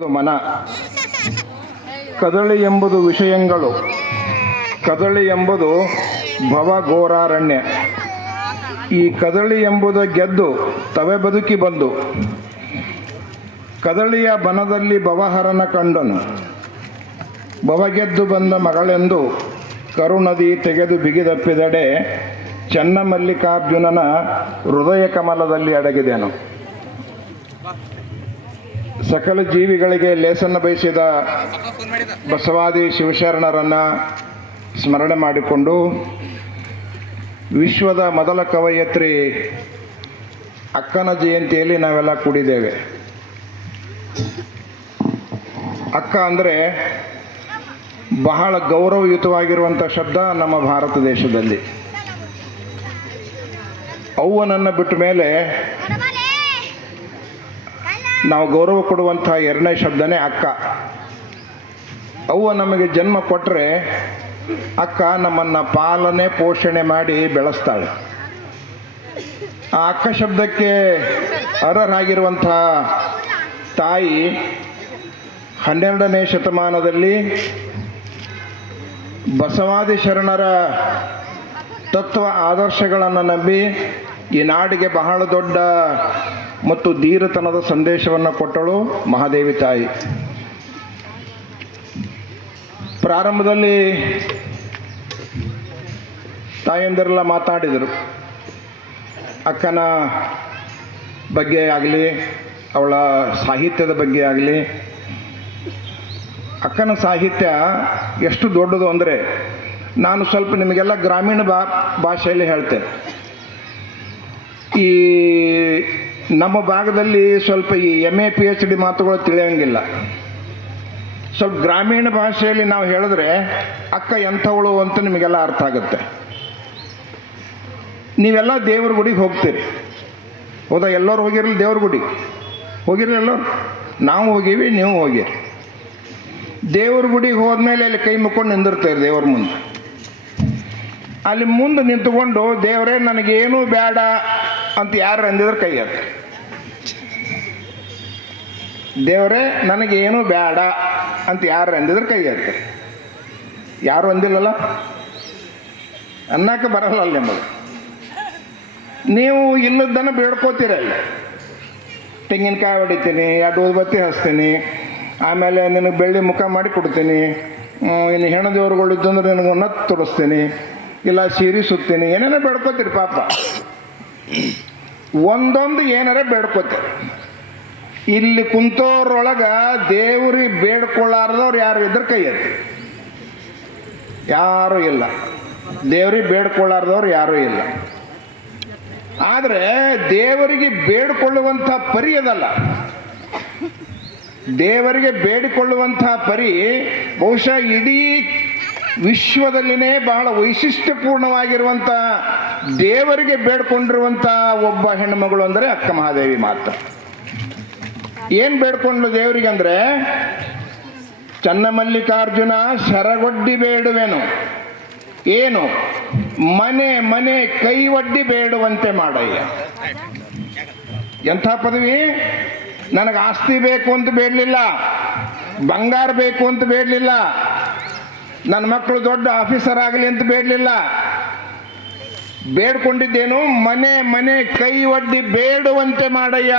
ಮನ ಕದಳಿ ಎಂಬುದು ವಿಷಯಗಳು, ಕದಳಿ ಎಂಬುದು ಭವಘೋರಾರಣ್ಯ. ಈ ಕದಳಿ ಎಂಬುದು ಗೆದ್ದು ತವೆ ಬದುಕಿ ಬಂದು ಕದಳಿಯ ಬನದಲ್ಲಿ ಭವಹರನ ಕಂಡನು. ಭವಗೆದ್ದು ಬಂದ ಮಗಳೆಂದು ಕರುನದಿ ತೆಗೆದು ಬಿಗಿದಪ್ಪಿದಡೆ ಚನ್ನಮಲ್ಲಿಕಾರ್ಜುನನ ಹೃದಯ ಕಮಲದಲ್ಲಿ ಅಡಗಿದೆನು. ಸಕಲ ಜೀವಿಗಳಿಗೆ ಲೇಸನ್ನು ಬಯಸಿದ ಬಸವಾದಿ ಶಿವಶರಣರನ್ನು ಸ್ಮರಣೆ ಮಾಡಿಕೊಂಡು ವಿಶ್ವದ ಮೊದಲ ಕವಯತ್ರಿ ಅಕ್ಕನ ಜಯಂತಿಯಲ್ಲಿ ನಾವೆಲ್ಲ ಕೂಡಿದ್ದೇವೆ. ಅಕ್ಕ ಅಂದರೆ ಬಹಳ ಗೌರವಯುತವಾಗಿರುವಂಥ ಶಬ್ದ ನಮ್ಮ ಭಾರತ ದೇಶದಲ್ಲಿ. ಅವ್ವನನ್ನು ಬಿಟ್ಟ ಮೇಲೆ ನಾವು ಗೌರವ ಕೊಡುವಂಥ ಎರಡನೇ ಶಬ್ದನೇ ಅಕ್ಕ. ಅವ್ವ ನಮಗೆ ಜನ್ಮ ಕೊಟ್ಟರೆ ಅಕ್ಕ ನಮ್ಮನ್ನು ಪಾಲನೆ ಪೋಷಣೆ ಮಾಡಿ ಬೆಳೆಸ್ತಾಳೆ. ಆ ಅಕ್ಕ ಶಬ್ದಕ್ಕೆ ಅರ್ಹರಾಗಿರುವಂಥ ತಾಯಿ 12ನೇ ಶತಮಾನದಲ್ಲಿ ಬಸವಾದಿ ಶರಣರ ತತ್ವ ಆದರ್ಶಗಳನ್ನು ನಂಬಿ ಈ ನಾಡಿಗೆ ಬಹಳ ದೊಡ್ಡ ಮತ್ತು ಧೀರತನದ ಸಂದೇಶವನ್ನು ಕೊಟ್ಟಳು ಮಹಾದೇವಿ ತಾಯಿ. ಪ್ರಾರಂಭದಲ್ಲಿ ತಾಯಂದಿರೆಲ್ಲ ಮಾತಾಡಿದರು. ಅಕ್ಕನ ಬಗ್ಗೆ ಆಗಲಿ, ಅವಳ ಸಾಹಿತ್ಯದ ಬಗ್ಗೆ ಆಗಲಿ. ಅಕ್ಕನ ಸಾಹಿತ್ಯ ಎಷ್ಟು ದೊಡ್ಡದು ಅಂದರೆ, ನಾನು ಸ್ವಲ್ಪ ನಿಮಗೆಲ್ಲ ಗ್ರಾಮೀಣ ಭಾಷೆಯಲ್ಲಿ ಹೇಳ್ತೇನೆ. ಈ ನಮ್ಮ ಭಾಗದಲ್ಲಿ ಸ್ವಲ್ಪ ಈ MA PhD ಮಾತುಗಳು ತಿಳಿಯೋಂಗಿಲ್ಲ. ಸ್ವಲ್ಪ ಗ್ರಾಮೀಣ ಭಾಷೆಯಲ್ಲಿ ನಾವು ಹೇಳಿದ್ರೆ ಅಕ್ಕ ಎಂಥವಳು ಅಂತ ನಿಮಗೆಲ್ಲ ಅರ್ಥ ಆಗುತ್ತೆ. ನೀವೆಲ್ಲ ದೇವ್ರ ಗುಡಿಗೆ ಹೋಗ್ತೀರಿ, ಹೌದಾ? ಎಲ್ಲರೂ ಹೋಗಿರಲಿ ದೇವ್ರ ಗುಡಿಗೆ? ಹೋಗಿರಲಿ ಎಲ್ಲರೂ? ನಾವು ಹೋಗೀವಿ, ನೀವು ಹೋಗಿರಿ. ದೇವ್ರ ಗುಡಿಗೆ ಹೋದ್ಮೇಲೆ ಅಲ್ಲಿ ಕೈ ಮುಕ್ಕೊಂಡು ನಿಂದಿರ್ತೀರಿ ದೇವ್ರ ಮುಂದೆ. ಅಲ್ಲಿ ಮುಂದೆ ನಿಂತುಕೊಂಡು ದೇವರೇ ನನಗೇನೂ ಬೇಡ ಅಂತ ಯಾರು ಅಂದಿದ್ರೆ ಕೈ ಎತ್ತಿ. ದೇವರೇ ನನಗೇನು ಬೇಡ ಅಂತ ಯಾರು ಅಂದಿದ್ರೆ ಕೈ ಎತ್ತಿ. ಯಾರು ಅಂದಿಲ್ಲಲ್ಲ? ಅನ್ನಕ್ಕೆ ಬರಲ್ಲ ಅಲ್ಲಿ ನಿಮಗೆ. ನೀವು ಇಲ್ಲದನ್ನು ಬೇಡ್ಕೋತೀರಲ್ಲ. ತೆಂಗಿನಕಾಯಿ ಹೊಡಿತೀನಿ, 2 ಊದುಬತ್ತಿ ಹಚ್ತೀನಿ, ಆಮೇಲೆ ನಿನಗೆ ಬೆಳ್ಳಿ ಮುಖ ಮಾಡಿ ಕೊಡ್ತೀನಿ, ಇನ್ನು ಹೆಣ್ಣು ದೇವ್ರುಗಳಿದ್ದು ಅಂದ್ರೆ ನಿನಗೆ ನತ್ತು ತೋರಿಸ್ತೀನಿ, ಇಲ್ಲ ಸೀರೆ ಸುತ್ತೀನಿ, ಏನೇನೋ ಬೇಡ್ಕೋತೀರಿ. ಪಾಪ ಒಂದೊಂದು ಏನಾರ ಬೇಡ್ಕೋತೀರಿ. ಇಲ್ಲಿ ಕುಂತೋರೊಳಗೆ ದೇವ್ರಿಗೆ ಬೇಡ್ಕೊಳ್ಳಾರ್ದವ್ರು ಯಾರು ಇದ್ರೆ ಕೈ ಎತ್ತಿ. ಯಾರೂ ಇಲ್ಲ. ದೇವ್ರಿಗೆ ಬೇಡ್ಕೊಳ್ಳಾರ್ದವ್ರು ಯಾರೂ ಇಲ್ಲ. ಆದರೆ ದೇವರಿಗೆ ಬೇಡಿಕೊಳ್ಳುವಂಥ ಪರಿ ಅದಲ್ಲ. ದೇವರಿಗೆ ಬೇಡಿಕೊಳ್ಳುವಂಥ ಪರಿ ಬಹುಶಃ ಇಡೀ ವಿಶ್ವದಲ್ಲಿನೇ ಬಹಳ ವೈಶಿಷ್ಟ್ಯಪೂರ್ಣವಾಗಿರುವಂಥ ದೇವರಿಗೆ ಬೇಡ್ಕೊಂಡಿರುವಂಥ ಒಬ್ಬ ಹೆಣ್ಣುಮಗಳು ಅಂದರೆ ಅಕ್ಕ ಮಹಾದೇವಿ ಮಾತ್ರ. ಏನು ಬೇಡ್ಕೊಂಡ್ಲು ದೇವರಿಗೆ ಅಂದರೆ, ಚನ್ನಮಲ್ಲಿಕಾರ್ಜುನ ಶರಗೊಡ್ಡಿ ಬೇಡುವೆನು, ಏನು ಮನೆ ಮನೆ ಕೈ ಒಡ್ಡಿ ಬೇಡುವಂತೆ ಮಾಡಯ್ಯ. ಎಂಥ ಪದವಿ! ನನಗೆ ಆಸ್ತಿ ಬೇಕು ಅಂತ ಬೇಡಲಿಲ್ಲ, ಬಂಗಾರ ಬೇಕು ಅಂತ ಬೇಡಲಿಲ್ಲ, ನನ್ನ ಮಕ್ಕಳು ದೊಡ್ಡ ಆಫೀಸರ್ ಆಗಲಿ ಅಂತ ಬೇಡಲಿಲ್ಲ. ಬೇಡ್ಕೊಂಡಿದ್ದೇನು? ಮನೆ ಮನೆ ಕೈ ಒಡ್ಡಿ ಬೇಡುವಂತೆ ಮಾಡಯ್ಯ.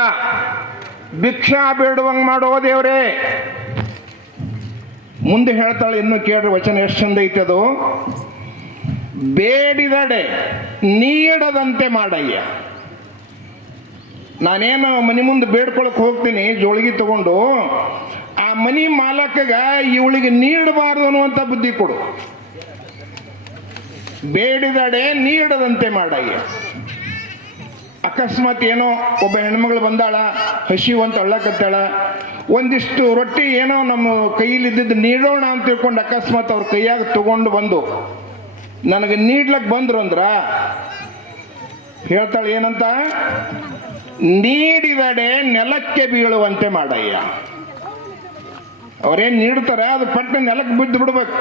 ಭಿಕ್ಷಾ ಬೇಡುವಂಗೆ ಮಾಡೋ ದೇವರೇ. ಮುಂದೆ ಹೇಳ್ತಾಳೆ, ಇನ್ನು ಕೇಳ್ರಿ ವಚನ ಎಷ್ಟು ಚಂದ ಐತೆ ಅದು. ಬೇಡಿದಡೆ ನೀಡದಂತೆ ಮಾಡಯ್ಯ. ನಾನೇನು ಮನೆ ಮುಂದೆ ಬೇಡ್ಕೊಳಕ್ಕೆ ಹೋಗ್ತೀನಿ ಜೋಳಿಗೆ ತಗೊಂಡು, ಆ ಮನಿ ಮಾಲಕಗ ಇವಳಿಗೆ ನೀಡಬಾರ್ದು ಅನ್ನುವಂಥ ಬುದ್ಧಿ ಕೊಡು. ಬೇಡಿದಡೆ ನೀಡದಂತೆ ಮಾಡಯ್ಯ. ಅಕಸ್ಮಾತ್ ಏನೋ ಒಬ್ಬ ಹೆಣ್ಮಗಳು ಬಂದಾಳ, ಹಸಿವು ಅಂತ ಅಳ್ಳಕತ್ತಾಳ, ಒಂದಿಷ್ಟು ರೊಟ್ಟಿ ಏನೋ ನಮ್ಮ ಕೈಯಲ್ಲಿದ್ದು ನೀಡೋಣ ಅಂತ ತಿಳ್ಕೊಂಡು ಅಕಸ್ಮಾತ್ ಅವ್ರ ಕೈಯಾಗ ತಗೊಂಡು ಬಂದು ನನಗೆ ನೀಡ್ಲಕ್ಕೆ ಬಂದ್ರು ಅಂದ್ರ ಹೇಳ್ತಾಳೆ ಏನಂತ? ನೀಡಿದಡೆ ನೆಲಕ್ಕೆ ಬೀಳುವಂತೆ ಮಾಡಯ್ಯ. ಅವ್ರೇನು ನೀಡ್ತಾರೆ ಅದು ಪಟ್ಟಣ ನೆಲಕ್ಕೆ ಬಿದ್ದು ಬಿಡ್ಬೇಕು.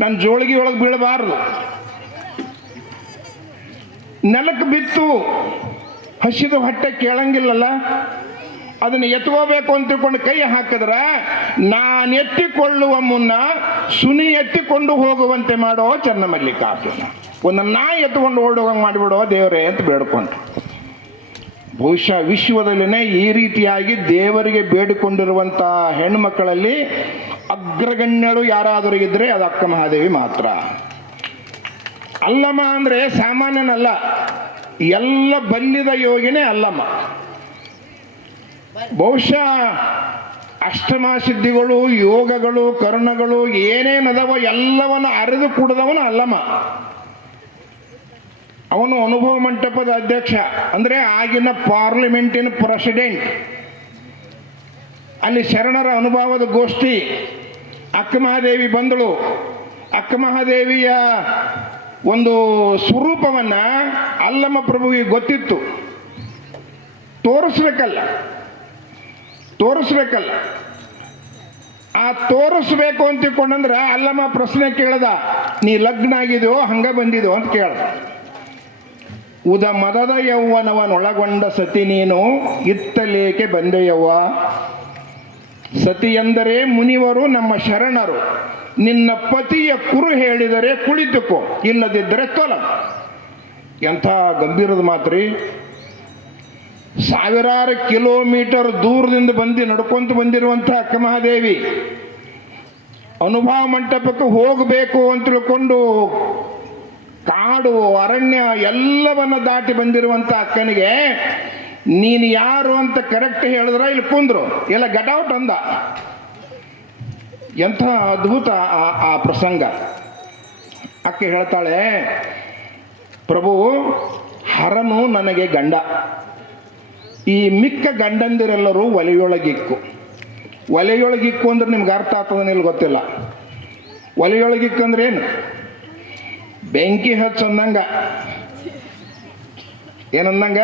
ನನ್ನ ಜೋಳಿಗೆ ಒಳಗೆ ಬೀಳಬಾರ್ದು. ನೆಲಕ್ಕೆ ಬಿತ್ತು ಹಸಿದ ಹೊಟ್ಟೆ ಕೇಳಂಗಿಲ್ಲಲ್ಲ. ಅದನ್ನು ಎತ್ಕೋಬೇಕು ಅಂತ ತಿಳ್ಕೊಂಡು ಕೈ ಹಾಕಿದ್ರೆ ನಾನು ಎತ್ತಿಕೊಳ್ಳುವ ಮುನ್ನ ಸುನಿ ಎತ್ತಿಕೊಂಡು ಹೋಗುವಂತೆ ಮಾಡೋ ಚನ್ನಮಲ್ಲಿಕಾರ್ಜುನ, ಒಂದು ನಾಯಿ ಎತ್ಕೊಂಡು ಓಡುವಂಗೆ ಮಾಡಿಬಿಡೋ ದೇವರೇ ಅಂತ ಬೇಡ್ಕೊಂಡು. ಬಹುಶಃ ವಿಶ್ವದಲ್ಲಿನೇ ಈ ರೀತಿಯಾಗಿ ದೇವರಿಗೆ ಬೇಡಿಕೊಂಡಿರುವಂಥ ಹೆಣ್ಣುಮಕ್ಕಳಲ್ಲಿ ಅಗ್ರಗಣ್ಯರು ಯಾರಾದರೂ ಇದ್ದರೆ ಅದು ಅಕ್ಕ ಮಹಾದೇವಿ ಮಾತ್ರ. ಅಲ್ಲಮ್ಮ ಅಂದರೆ ಸಾಮಾನ್ಯನಲ್ಲ, ಎಲ್ಲ ಬಲ್ಲಿದ ಯೋಗಿನೇ ಅಲ್ಲಮ್ಮ. ಬಹುಶಃ ಅಷ್ಟಮ ಸಿದ್ಧಿಗಳು, ಯೋಗಗಳು, ಕರ್ಣಗಳು ಏನೇನದವೋ ಎಲ್ಲವನ್ನು ಅರೆದು ಕುಡಿದವನು ಅಲ್ಲಮ್ಮ. ಅವನು ಅನುಭವ ಮಂಟಪದ ಅಧ್ಯಕ್ಷ, ಅಂದರೆ ಆಗಿನ ಪಾರ್ಲಿಮೆಂಟಿನ ಪ್ರೆಸಿಡೆಂಟ್. ಅಲ್ಲಿ ಶರಣರ ಅನುಭವದ ಗೋಷ್ಠಿ. ಅಕ್ಕ ಮಹಾದೇವಿ ಬಂದಳು. ಅಕ್ಕ ಮಹಾದೇವಿಯ ಒಂದು ಸ್ವರೂಪವನ್ನು ಅಲ್ಲಮ್ಮ ಪ್ರಭುವಿಗೆ ಗೊತ್ತಿತ್ತು. ತೋರಿಸ್ಬೇಕಲ್ಲ, ಆ ತೋರಿಸ್ಬೇಕು ಅಂತ ತಿಳ್ಕೊಂಡಂದ್ರೆ ಅಲ್ಲಮ್ಮ ಪ್ರಶ್ನೆ ಕೇಳ್ದ, ನೀ ಲಗ್ನ ಆಗಿದೆಯೋ ಹಂಗೆ ಬಂದಿದೆಯೋ ಅಂತ ಕೇಳ್ದ. ಉದ ಮದದ ಯೌವನವನ್ನೊಳಗೊಂಡ ಸತಿ ನೀನು ಇತ್ತಲೇಕೆ ಬಂದೆಯವ್ವ. ಸತಿ ಎಂದರೆ ಮುನಿವರು ನಮ್ಮ ಶರಣರು. ನಿನ್ನ ಪತಿಯ ಕುರು ಹೇಳಿದರೆ ಕುಳಿತುಕೋ, ಇಲ್ಲದಿದ್ದರೆ ತೊಲ. ಎಂಥ ಗಂಭೀರದ ಮಾತ್ರಿ. ಸಾವಿರಾರು ಕಿಲೋಮೀಟರ್ ದೂರದಿಂದ ನಡ್ಕೊಂತ ಬಂದಿರುವಂಥ ಅಕ್ಕ ಮಹಾದೇವಿ ಅನುಭವ ಮಂಟಪಕ್ಕೆ ಹೋಗಬೇಕು ಅಂತ ತಿಳ್ಕೊಂಡು ಕಾಡು ಅರಣ್ಯ ಎಲ್ಲವನ್ನ ದಾಟಿ ಬಂದಿರುವಂಥ ಅಕ್ಕನಿಗೆ ನೀನು ಯಾರು ಅಂತ ಕರೆಕ್ಟ್ ಹೇಳಿದ್ರೆ ಇಲ್ಲಿ ಕುಂದ್ರು, ಎಲ್ಲ ಗೆಟೌಟ್ ಅಂದ. ಎಂಥ ಅದ್ಭುತ ಆ ಪ್ರಸಂಗ. ಅಕ್ಕ ಹೇಳ್ತಾಳೆ, ಪ್ರಭು ಹರನು ನನಗೆ ಗಂಡ, ಈ ಮಿಕ್ಕ ಗಂಡಂದಿರೆಲ್ಲರೂ ಒಲೆಯೊಳಗಿಕ್ಕು. ಒಲೆಯೊಳಗಿಕ್ಕು ಅಂದ್ರೆ ನಿಮ್ಗೆ ಅರ್ಥ ಆಗ್ತದನಿಲ್ಲ ಗೊತ್ತಿಲ್ಲ. ಒಲೆಯೊಳಗಿಕ್ಕು ಅಂದ್ರೆ ಏನು? ಬೆಂಕಿ ಹಚ್ಚು ಅಂದಂಗ. ಏನಂದಂಗ?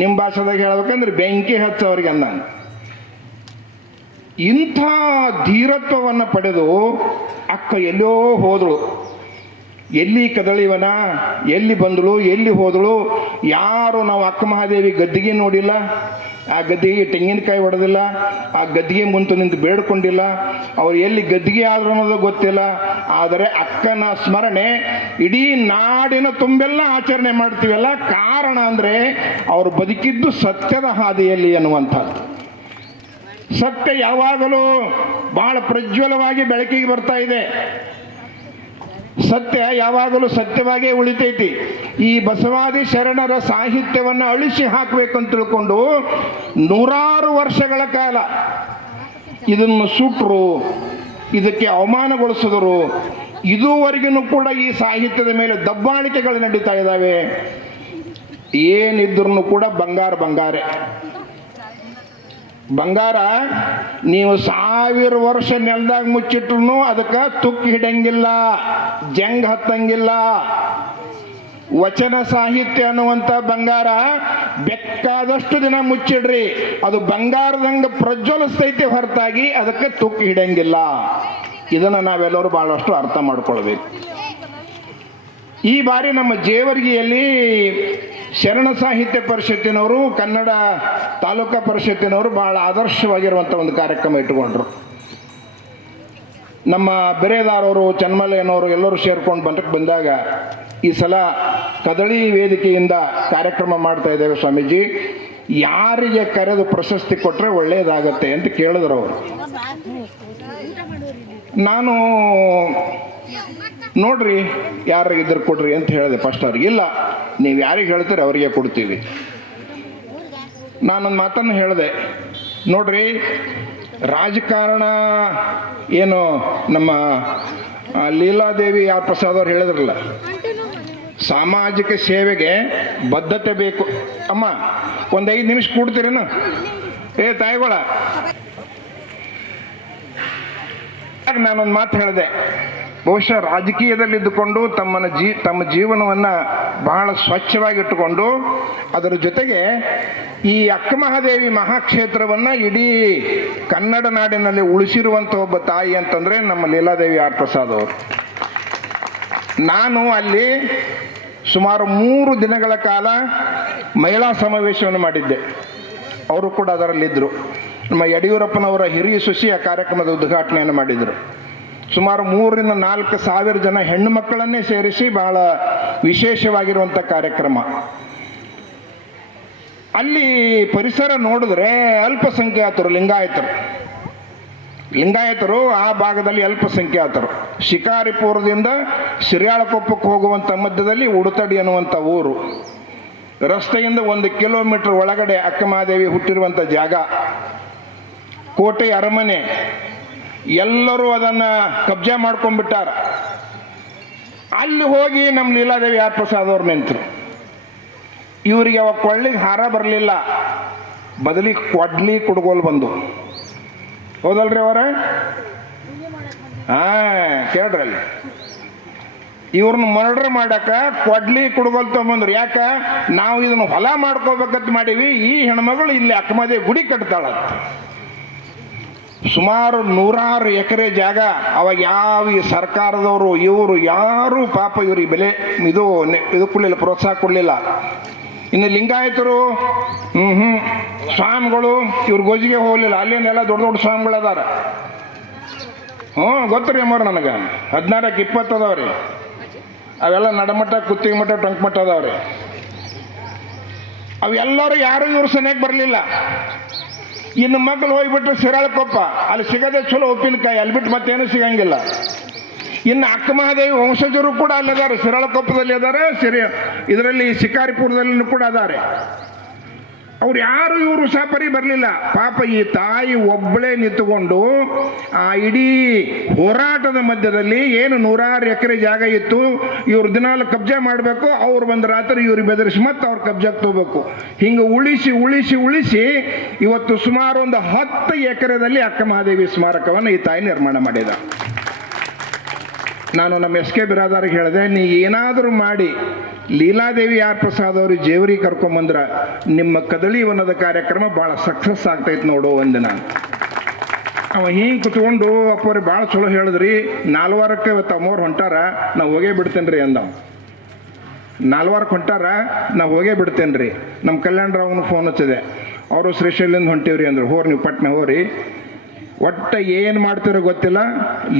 ನಿಮ್ಮ ಭಾಷೆದಾಗ ಹೇಳ್ಬೇಕಂದ್ರೆ ಬೆಂಕಿ ಹಚ್ಚು ಅವ್ರಿಗೆ ಅಂದಂಗ. ಇಂಥ ಧೀರತ್ವವನ್ನು ಪಡೆದು ಅಕ್ಕ ಎಲ್ಲೋ ಹೋದಳು. ಎಲ್ಲಿ ಕದಳಿವನ, ಎಲ್ಲಿ ಬಂದಳು, ಎಲ್ಲಿ ಹೋದಳು, ಯಾರು ನಾವು ಅಕ್ಕ ಮಹಾದೇವಿ ಗದ್ದಿಗೆ ನೋಡಿಲ್ಲ, ಆ ಗದ್ದಿಗೆ ತೆಂಗಿನಕಾಯಿ ಹೊಡೆದಿಲ್ಲ, ಆ ಗದ್ದಿಗೆ ಮುಂತು ನಿಂತು ಬೇಡ್ಕೊಂಡಿಲ್ಲ, ಅವ್ರು ಎಲ್ಲಿ ಗದ್ದಿಗೆ ಆದ್ರು ಅನ್ನೋದು ಗೊತ್ತಿಲ್ಲ. ಆದರೆ ಅಕ್ಕನ ಸ್ಮರಣೆ ಇಡೀ ನಾಡಿನ ತುಂಬೆಲ್ಲ ಆಚರಣೆ ಮಾಡ್ತೀವಲ್ಲ. ಕಾರಣ ಅಂದರೆ ಅವರು ಬದುಕಿದ್ದು ಸತ್ಯದ ಹಾದಿಯಲ್ಲಿ ಅನ್ನುವಂಥದ್ದು. ಸತ್ಯ ಯಾವಾಗಲೂ ಬಹಳ ಪ್ರಜ್ವಲವಾಗಿ ಬೆಳಕಿಗೆ ಬರ್ತಾ ಇದೆ. ಸತ್ಯ ಯಾವಾಗಲೂ ಸತ್ಯವಾಗೇ ಉಳಿತೈತಿ. ಈ ಬಸವಾದಿ ಶರಣರ ಸಾಹಿತ್ಯವನ್ನು ಅಳಿಸಿ ಹಾಕಬೇಕಂತ ತಿಳ್ಕೊಂಡು ನೂರಾರು ವರ್ಷಗಳ ಕಾಲ ಇದನ್ನು ಸುಟ್ಟರು, ಇದಕ್ಕೆ ಅವಮಾನಗೊಳಿಸಿದರು. ಇದುವರೆಗೂ ಕೂಡ ಈ ಸಾಹಿತ್ಯದ ಮೇಲೆ ದಬ್ಬಾಳಿಕೆಗಳು ನಡೀತಾ ಇದ್ದಾವೆ. ಏನಿದ್ರೂ ಕೂಡ ಬಂಗಾರ ನೀವು 1000 ವರ್ಷ ನೆಲದಾಗ ಮುಚ್ಚಿಟ್ರು ಅದಕ್ಕೆ ತುಕ್ಕು ಹಿಡಂಗಿಲ್ಲ, ಜಂಗ್ ಹತ್ತಂಗಿಲ್ಲ. ವಚನ ಸಾಹಿತ್ಯ ಅನ್ನುವಂಥ ಬಂಗಾರ ಬೇಕಾದಷ್ಟು ದಿನ ಮುಚ್ಚಿಡ್ರಿ, ಅದು ಬಂಗಾರದಂಗೆ ಪ್ರಜ್ವಲಿಸ್ತೈತೆ ಹೊರತಾಗಿ ಅದಕ್ಕೆ ತುಕ್ಕು ಹಿಡಂಗಿಲ್ಲ. ಇದನ್ನು ನಾವೆಲ್ಲರೂ ಭಾಳಷ್ಟು ಅರ್ಥ ಮಾಡ್ಕೊಳ್ಬೇಕು. ಈ ಬಾರಿ ನಮ್ಮ ಜೇವರ್ಗಿಯಲ್ಲಿ ಶರಣ ಸಾಹಿತ್ಯ ಪರಿಷತ್ತಿನವರು, ಕನ್ನಡ ತಾಲೂಕಾ ಪರಿಷತ್ತಿನವರು ಭಾಳ ಆದರ್ಶವಾಗಿರುವಂಥ ಒಂದು ಕಾರ್ಯಕ್ರಮ ಇಟ್ಟುಕೊಂಡ್ರು. ನಮ್ಮ ಬೆರೆದಾರವರು, ಚನ್ಮಲೆಯನವರು ಎಲ್ಲರೂ ಸೇರ್ಕೊಂಡು ಬಂದಾಗ ಈ ಸಲ ಕದಳಿ ವೇದಿಕೆಯಿಂದ ಕಾರ್ಯಕ್ರಮ ಮಾಡ್ತಾ ಇದ್ದೇವೆ ಸ್ವಾಮೀಜಿ, ಯಾರಿಗೆ ಕರೆದು ಪ್ರಶಸ್ತಿ ಕೊಟ್ಟರೆ ಒಳ್ಳೆಯದಾಗತ್ತೆ ಅಂತ ಕೇಳಿದ್ರು ಅವರು. ನಾನು ನೋಡ್ರಿ ಯಾರಿಗಿದ್ರು ಕೊಡ್ರಿ ಅಂತ ಹೇಳಿದೆ ಫಸ್ಟ್ ಅವ್ರಿಗೆ. ಇಲ್ಲ, ನೀವು ಯಾರಿಗೆ ಹೇಳ್ತೀರಿ ಅವರಿಗೆ ಕೊಡ್ತೀವಿ. ನಾನೊಂದು ಮಾತನ್ನು ಹೇಳಿದೆ, ನೋಡ್ರಿ ರಾಜಕಾರಣ ಏನು ನಮ್ಮ ಲೀಲಾದೇವಿ ಆರ್ ಪ್ರಸಾದ್ ಅವ್ರು ಹೇಳಿದ್ರಲ್ಲ, ಸಾಮಾಜಿಕ ಸೇವೆಗೆ ಬದ್ಧತೆ ಬೇಕು. ಅಮ್ಮ ಒಂದು 5 ನಿಮಿಷ ಕೂಡ್ತೀರೇನು? ತಾಯಿಗಳ ನಾನೊಂದು ಮಾತು ಹೇಳಿದೆ, ಬಹುಶಃ ರಾಜಕೀಯದಲ್ಲಿದ್ದುಕೊಂಡು ತಮ್ಮ ಜೀವನವನ್ನು ಬಹಳ ಸ್ವಚ್ಛವಾಗಿಟ್ಟುಕೊಂಡು ಅದರ ಜೊತೆಗೆ ಈ ಅಕ್ಕ ಮಹಾದೇವಿ ಮಹಾಕ್ಷೇತ್ರವನ್ನು ಇಡೀ ಕನ್ನಡ ನಾಡಿನಲ್ಲಿ ಉಳಿಸಿರುವಂಥ ಒಬ್ಬ ತಾಯಿ ಅಂತಂದರೆ ನಮ್ಮ ಲೀಲಾದೇವಿ ಆರ್ ಪ್ರಸಾದ್ ಅವರು. ನಾನು ಅಲ್ಲಿ ಸುಮಾರು 3 ದಿನಗಳ ಕಾಲ ಮಹಿಳಾ ಸಮಾವೇಶವನ್ನು ಮಾಡಿದ್ದೆ. ಅವರು ಕೂಡ ಅದರಲ್ಲಿದ್ದರು. ನಮ್ಮ ಯಡಿಯೂರಪ್ಪನವರ ಹಿರಿಯ ಸೊಸಿ ಆ ಕಾರ್ಯಕ್ರಮದ ಉದ್ಘಾಟನೆಯನ್ನು ಮಾಡಿದರು. ಸುಮಾರು 3,000 to 4,000 ಜನ ಹೆಣ್ಣು ಮಕ್ಕಳನ್ನೇ ಸೇರಿಸಿ ಬಹಳ ವಿಶೇಷವಾಗಿರುವಂಥ ಕಾರ್ಯಕ್ರಮ. ಅಲ್ಲಿ ಪರಿಸರ ನೋಡಿದ್ರೆ ಅಲ್ಪಸಂಖ್ಯಾತರು ಲಿಂಗಾಯತರು ಆ ಭಾಗದಲ್ಲಿ ಅಲ್ಪಸಂಖ್ಯಾತರು. ಶಿಕಾರಿಪುರದಿಂದ ಸಿರ್ಯಾಳಕೊಪ್ಪಕ್ಕೆ ಹೋಗುವಂಥ ಮಧ್ಯದಲ್ಲಿ ಉಡುತಡಿ ಅನ್ನುವಂಥ ಊರು. ರಸ್ತೆಯಿಂದ 1 ಕಿಲೋಮೀಟರ್ ಒಳಗಡೆ ಅಕ್ಕಮಹಾದೇವಿ ಹುಟ್ಟಿರುವಂಥ ಜಾಗ, ಕೋಟೆ ಅರಮನೆ, ಎಲ್ಲರೂ ಅದನ್ನು ಕಬ್ಜಾ ಮಾಡ್ಕೊಂಡ್ಬಿಟ್ಟಾರ. ಅಲ್ಲಿ ಹೋಗಿ ನಮ್ಮ ಲೀಲಾದೇವಿ ಆರ್ ಪ್ರಸಾದ್ ಅವ್ರು ನಿಂತರು. ಇವರಿಗೆ ಅವಾಗ ಕೊಳ್ಳಿಗೆ ಹಾರ ಬರಲಿಲ್ಲ, ಬದಲಿ ಕೊಡ್ಲಿ ಕುಡ್ಗೋಲ್ ಬಂದು. ಹೌದಲ್ರಿ ಅವರ? ಕೇಳ್ರಿ ಅಲ್ಲಿ. ಇವ್ರನ್ನ ಮರ್ಡರ್ ಮಾಡಕ ಕೊಡ್ಲಿ ಕುಡ್ಗೋಲ್ ತೊಗೊಂಬಂದ್ರು. ಯಾಕ? ನಾವು ಇದನ್ನು ಹೊಲ ಮಾಡ್ಕೋಬೇಕಂತ ಮಾಡೀವಿ, ಈ ಹೆಣ್ಮಗಳು ಇಲ್ಲಿ ಅಕ್ಕಮಹಾದೇವಿ ಗುಡಿ ಕಟ್ತಾಳ. ಸುಮಾರು 100 ಎಕರೆ ಜಾಗ. ಅವಾಗ ಯಾವ ಈ ಸರ್ಕಾರದವರು ಇವರು ಯಾರು ಪಾಪ ಇವ್ರಿಗೆ ಬೆಲೆ ಇದು ಕೊಡಲಿಲ್ಲ, ಪ್ರೋತ್ಸಾಹ ಕೊಡಲಿಲ್ಲ. ಇನ್ನು ಲಿಂಗಾಯತರು ಸ್ವಾಮಿಗಳು ಇವ್ರ ಗೋಜಿಗೆ ಹೋಗಲಿಲ್ಲ. ಅಲ್ಲಿಂದೆಲ್ಲ ದೊಡ್ಡ ದೊಡ್ಡ ಸ್ವಾಮಿಗಳು ಅದಾರ. ಗೊತ್ತರಿ ಅಮ್ಮವ್ರು ನನಗೆ 16 20 ಅದಾವ್ರಿ. ಅವೆಲ್ಲ ನಡಮಠ, ಕುತ್ತಿಗೆ ಮಠ, ಟೊಂಕ್ ಮಠ ಅದಾವ್ರಿ. ಅವೆಲ್ಲರೂ ಯಾರು ಇವ್ರ ಸನಿಯಕ್ಕೆ ಬರಲಿಲ್ಲ. ಇನ್ನು ಮಕ್ಕಳು ಹೋಗ್ಬಿಟ್ರೆ ಸಿರಾಳಕೊಪ್ಪ, ಅಲ್ಲಿ ಸಿಗದೆ ಚಲೋ ಉಪ್ಪಿನಕಾಯಿ, ಅಲ್ಲಿ ಬಿಟ್ಟು ಮತ್ತೇನು ಸಿಗಂಗಿಲ್ಲ. ಇನ್ನು ಅಕ್ಕಮಹಾದೇವಿ ವಂಶಜರು ಕೂಡ ಅಲ್ಲಿದ್ದಾರೆ, ಸಿರಾಳಕೊಪ್ಪದಲ್ಲಿ ಅದಾರೆ, ಇದರಲ್ಲಿ ಶಿಕಾರಿಪುರದಲ್ಲಿ ಕೂಡ ಅದಾರೆ. ಅವ್ರು ಯಾರು ಇವರು ಸಪರಿ ಬರಲಿಲ್ಲ. ಪಾಪ ಈ ತಾಯಿ ಒಬ್ಬಳೇ ನಿಂತುಕೊಂಡು ಆ ಇಡೀ ಹೋರಾಟದ ಮಧ್ಯದಲ್ಲಿ ಏನು 100 ಎಕರೆ ಜಾಗ ಇತ್ತು, ಇವ್ರು ದಿನಾಲು ಕಬ್ಜಾ ಮಾಡಬೇಕು, ಅವ್ರು ಬಂದು ರಾತ್ರಿ ಇವ್ರಿಗೆ ಬೆದರಿಸಿ ಮತ್ತೆ ಅವ್ರು ಕಬ್ಜಾಕ್ಕೆ ತಗೋಬೇಕು. ಹಿಂಗೆ ಉಳಿಸಿ ಉಳಿಸಿ ಉಳಿಸಿ ಇವತ್ತು ಸುಮಾರು ಒಂದು 10 ಎಕರೆದಲ್ಲಿ ಅಕ್ಕಮಹಾದೇವಿ ಸ್ಮಾರಕವನ್ನು ಈ ತಾಯಿ ನಿರ್ಮಾಣ ಮಾಡಿದ. ನಾನು ನಮ್ಮ ಎಸ್ ಕೆ ಬಿರಾದಾರಿಗೆ ಹೇಳಿದೆ, ನೀ ಏನಾದರೂ ಮಾಡಿ ಲೀಲಾದೇವಿ ಆರ್ ಪ್ರಸಾದ್ ಅವ್ರಿಗೆ ಜೇವರಿಗೆ ಕರ್ಕೊಂಬಂದ್ರೆ ನಿಮ್ಮ ಕದಳಿ ವನದ ಕಾರ್ಯಕ್ರಮ ಭಾಳ ಸಕ್ಸಸ್ ಆಗ್ತೈತೆ ನೋಡು ಅಂದೆ ನಾನು. ಅವ ಹಿಂಗೆ ಕುತ್ಕೊಂಡು ಅಪ್ಪವ್ರಿಗೆ ಭಾಳ ಚಲೋ ಹೇಳಿದ್ರಿ, 4 ಇವತ್ತು ಅಮ್ಮವ್ರು ಹೊಂಟಾರ, ನಾವು ಹೋಗೇ ಬಿಡ್ತೇನೆ ರೀ ಅಂದವ. 4 ಹೊಂಟಾರ, ನಾವು ಹೋಗೇ ಬಿಡ್ತೇನೆ ರೀ. ನಮ್ಮ ಕಲ್ಯಾಣರಾವ್ನು ಫೋನ್ ಹಚ್ಚಿದೆ, ಅವರು ಶ್ರೀಶೈಲಿಂದ ಹೊಂಟೀವ್ರಿ ಅಂದರು. ನೀವು ಪಟ್ನೆ ಹೋರಿ, ಒಟ್ಟು ಏನು ಮಾಡ್ತಿರೋ ಗೊತ್ತಿಲ್ಲ,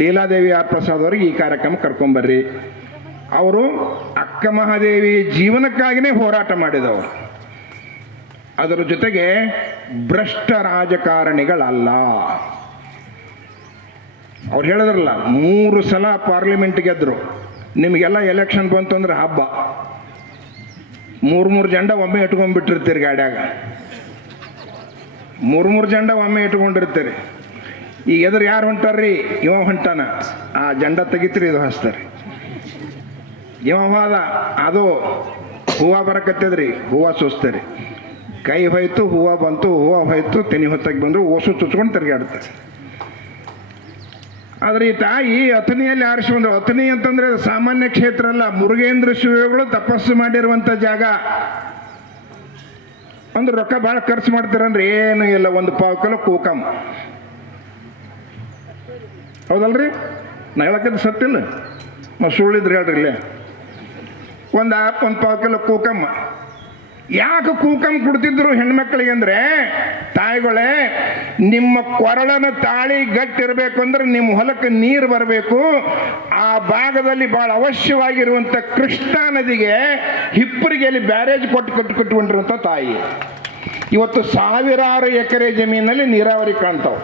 ಲೀಲಾದೇವಿ ಆರ್ ಪ್ರಸಾದ್ ಅವ್ರಿಗೆ ಈ ಕಾರ್ಯಕ್ರಮ ಕರ್ಕೊಂಬರ್ರಿ. ಅವರು ಅಕ್ಕಮಹಾದೇವಿ ಜೀವನಕ್ಕಾಗಿಯೇ ಹೋರಾಟ ಮಾಡಿದವರು. ಅದರ ಜೊತೆಗೆ ಭ್ರಷ್ಟ ರಾಜಕಾರಣಿಗಳಲ್ಲ. ಅವ್ರು ಹೇಳಿದ್ರಲ್ಲ, 3 ಸಲ ಪಾರ್ಲಿಮೆಂಟ್ ಗೆದ್ದರು. ನಿಮಗೆಲ್ಲ ಎಲೆಕ್ಷನ್ ಬಂತು ಅಂದ್ರೆ ಹಬ್ಬ. 3 ಜಂಡ ಒಮ್ಮೆ ಇಟ್ಕೊಂಡ್ಬಿಟ್ಟಿರ್ತೀರಿ ಗಾಡ್ಯಾಗ, 3 ಜಂಡ ಒಮ್ಮೆ ಇಟ್ಕೊಂಡಿರ್ತೀರಿ. ಈಗ ಎದುರು ಯಾರು ಹೊಂಟಾರ್ರಿ? ಇವ ಹೊಂಟಾನ, ಆ ಜಂಡ ತೆಗಿತೀರಿ, ಇದು ಹಚ್ತಾರೆ. ಇವ ಹೋದ, ಅದು ಹೂವು ಬರಕತ್ತದ್ರಿ, ಹೂವು ಸೋಸ್ತಾರೆ. ಕೈ ಹೋಯ್ತು, ಹೂವು ಬಂತು, ಹೂವು ಹೋಯ್ತು, ತೆನಿ ಹೊತ್ತಾಗಿ ಬಂದರು, ಓಸು ಚುಚ್ಕೊಂಡು ತಿರುಗಾಡ್ತಾರೆ. ಆದರೆ ಈ ತಾಯಿ ಅಥಣಿಯಲ್ಲಿ ಆರಿಸಿ ಬಂದರು. ಅಥಣಿ ಅಂತಂದರೆ ಸಾಮಾನ್ಯ ಕ್ಷೇತ್ರ ಅಲ್ಲ, ಮುರುಗೇಂದ್ರ ಶಿವಗಳು ತಪಸ್ಸು ಮಾಡಿರುವಂಥ ಜಾಗ. ಅಂದ್ರೆ ರೊಕ್ಕ ಭಾಳ ಖರ್ಚು ಮಾಡ್ತಾರನ್ರಿ? ಏನು ಇಲ್ಲ, 1 ಪಾವು ಕಿಲೋ ಕೂಕಮ್. ಹೌದಲ್ರಿ? ನಾ ಹೇಳಕ್ಕಂತ ಸತ್ತಿಲ್ಲ, ನಾವು ಸುಳ್ಳಿದ್ರೆ ಹೇಳ್ರಿ. ಇಲ್ಲೇ 1 ಪಾವು ಕಿಲೋ ಕೂಕಮ್ಮ. ಯಾಕೆ ಕೂಕಮ್ ಕೊಡ್ತಿದ್ರು ಹೆಣ್ಮಕ್ಳಿಗೆ ಅಂದರೆ, ತಾಯಿಗಳೇ ನಿಮ್ಮ ಕೊರಳನ ತಾಳಿ ಗಟ್ಟಿರಬೇಕು ಅಂದ್ರೆ ನಿಮ್ಮ ಹೊಲಕ್ಕೆ ನೀರು ಬರಬೇಕು. ಆ ಭಾಗದಲ್ಲಿ ಭಾಳ ಅವಶ್ಯವಾಗಿರುವಂಥ ಕೃಷ್ಣಾ ನದಿಗೆ ಹಿಪ್ಪರಿಗೆಯಲ್ಲಿ ಬ್ಯಾರೇಜ್ ಕಟ್ಕೊಂಡಿರುವಂಥ ತಾಯಿ. ಇವತ್ತು 1000 ಎಕರೆ ಜಮೀನಲ್ಲಿ ನೀರಾವರಿ ಕಾಣ್ತಾವೆ.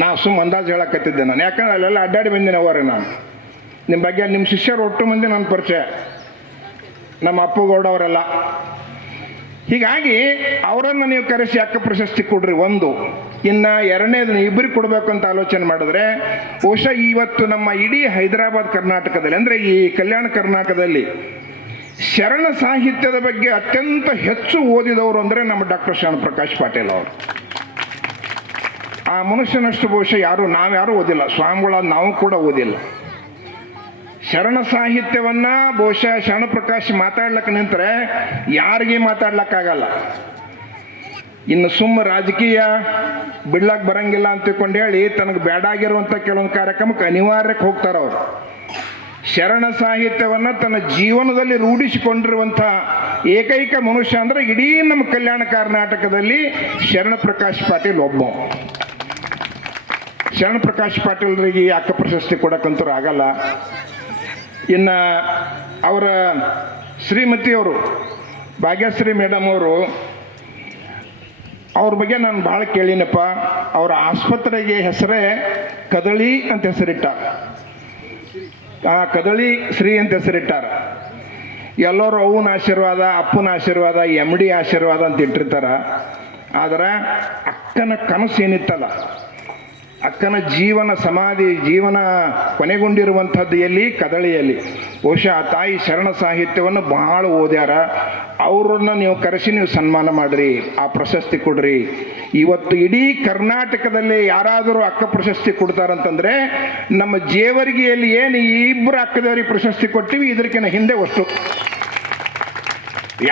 ನಾವು ಸುಮ್ಮ ಅಂದಾಜು ಹೇಳಕತ್ತಿದ್ದೆ ನಾನು, ಯಾಕಂದ್ರೆ ಅಲ್ಲೆಲ್ಲ ಅಡ್ಡಾಡಿ ಬಂದಿನ ಅವರೇ. ನಾನು ನಿಮ್ಮ ಬಗ್ಗೆ, ನಿಮ್ಮ ಶಿಷ್ಯರು ಒಟ್ಟು ಮಂದಿ ನನ್ನ ಪರಿಚಯ, ನಮ್ಮ ಅಪ್ಪುಗೌಡ ಅವರೆಲ್ಲ. ಹೀಗಾಗಿ ಅವರನ್ನು ನೀವು ಕರೆಸಿ ಅಕ್ಕ ಪ್ರಶಸ್ತಿ ಕೊಡ್ರಿ. 1. ಇನ್ನು 2ನೇದು ಇಬ್ಬರಿಗೆ ಕೊಡಬೇಕು ಅಂತ ಆಲೋಚನೆ ಮಾಡಿದ್ರೆ, ಬಹುಶಃ ಇವತ್ತು ನಮ್ಮ ಇಡೀ ಹೈದರಾಬಾದ್ ಕರ್ನಾಟಕದಲ್ಲಿ, ಅಂದರೆ ಈ ಕಲ್ಯಾಣ ಕರ್ನಾಟಕದಲ್ಲಿ ಶರಣ ಸಾಹಿತ್ಯದ ಬಗ್ಗೆ ಅತ್ಯಂತ ಹೆಚ್ಚು ಓದಿದವರು ಅಂದರೆ ನಮ್ಮ ಡಾಕ್ಟರ್ ಶರಣಪ್ರಕಾಶ್ ಪಾಟೀಲ್ ಅವರು. ಆ ಮನುಷ್ಯನಷ್ಟು ಬಹುಶಃ ನಾವ್ಯಾರೂ ಓದಿಲ್ಲ. ಸ್ವಾಮಿಗಳಾದ ನಾವು ಕೂಡ ಓದಿಲ್ಲ. ಶರಣ ಸಾಹಿತ್ಯವನ್ನು ಬಹುಶಃ ಶರಣಪ್ರಕಾಶ್ ಮಾತಾಡ್ಲಿಕ್ಕೆ ನಿಂತರೆ ಯಾರಿಗೆ ಮಾತಾಡ್ಲಿಕ್ಕಾಗಲ್ಲ. ಇನ್ನು ಸುಮ್ಮ ರಾಜಕೀಯ ಬಿಡ್ಲಕ್ಕೆ ಬರಂಗಿಲ್ಲ ಅಂತ ತಿಳ್ಕೊಂಡು ಹೇಳಿ ತನಗೆ ಬೇಡಾಗಿರುವಂಥ ಕೆಲವೊಂದು ಕಾರ್ಯಕ್ರಮಕ್ಕೆ ಅನಿವಾರ್ಯಕ್ಕೆ ಹೋಗ್ತಾರೆ ಅವರು. ಶರಣ ಸಾಹಿತ್ಯವನ್ನು ತನ್ನ ಜೀವನದಲ್ಲಿ ರೂಢಿಸಿಕೊಂಡಿರುವಂಥ ಏಕೈಕ ಮನುಷ್ಯ ಅಂದರೆ ಇಡೀ ನಮ್ಮ ಕಲ್ಯಾಣ ಕರ್ನಾಟಕದಲ್ಲಿ ಶರಣ ಪ್ರಕಾಶ್ ಪಾಟೀಲ್ ಒಬ್ಬ. ಶರಣ ಪ್ರಕಾಶ್ ಪಾಟೀಲ್ರಿಗೆ ಅಕ್ಕ ಪ್ರಶಸ್ತಿ ಕೊಡೋಕ್ಕಂತೂ ಆಗಲ್ಲ. ಇನ್ನು ಅವರ ಶ್ರೀಮತಿಯವರು ಭಾಗ್ಯಶ್ರೀ ಮೇಡಮ್ ಅವರು, ಅವ್ರ ಬಗ್ಗೆ ನಾನು ಭಾಳ ಕೇಳಿನಪ್ಪ. ಅವರ ಆಸ್ಪತ್ರೆಗೆ ಹೆಸರೇ ಕದಳಿ ಅಂತ ಹೆಸರಿಟ್ಟಾರ. ಕದಳಿ ಶ್ರೀ ಅಂತ ಹೆಸರಿಟ್ಟಾರ. ಎಲ್ಲರೂ ಅವನ ಆಶೀರ್ವಾದ, ಅಪ್ಪನ ಆಶೀರ್ವಾದ, MD ಆಶೀರ್ವಾದ ಅಂತ ಇಟ್ಟಿರ್ತಾರ. ಆದರೆ ಅಕ್ಕನ ಕನಸು ಏನಿತ್ತಲ್ಲ, ಅಕ್ಕನ ಜೀವನ ಕೊನೆಗೊಂಡಿರುವಂಥದ್ದು ಎಲ್ಲಿ? ಕದಳಿಯಲ್ಲಿ. ಬಹುಶಃ ಆ ತಾಯಿ ಶರಣ ಸಾಹಿತ್ಯವನ್ನು ಬಹಳ ಓದ್ಯಾರ. ಅವರನ್ನು ನೀವು ಕರೆಸಿ ನೀವು ಸನ್ಮಾನ ಮಾಡಿರಿ, ಆ ಪ್ರಶಸ್ತಿ ಕೊಡ್ರಿ. ಇವತ್ತು ಇಡೀ ಕರ್ನಾಟಕದಲ್ಲಿ ಯಾರಾದರೂ ಅಕ್ಕ ಪ್ರಶಸ್ತಿ ಕೊಡ್ತಾರಂತಂದರೆ ನಮ್ಮ ಜೇವರ್ಗಿಯಲ್ಲಿ ಏನು ಈ ಇಬ್ಬರು ಅಕ್ಕದವರಿಗೆ ಪ್ರಶಸ್ತಿ ಕೊಟ್ಟಿವಿ, ಇದಕ್ಕಿಂತ ಹಿಂದೆ ಅಷ್ಟು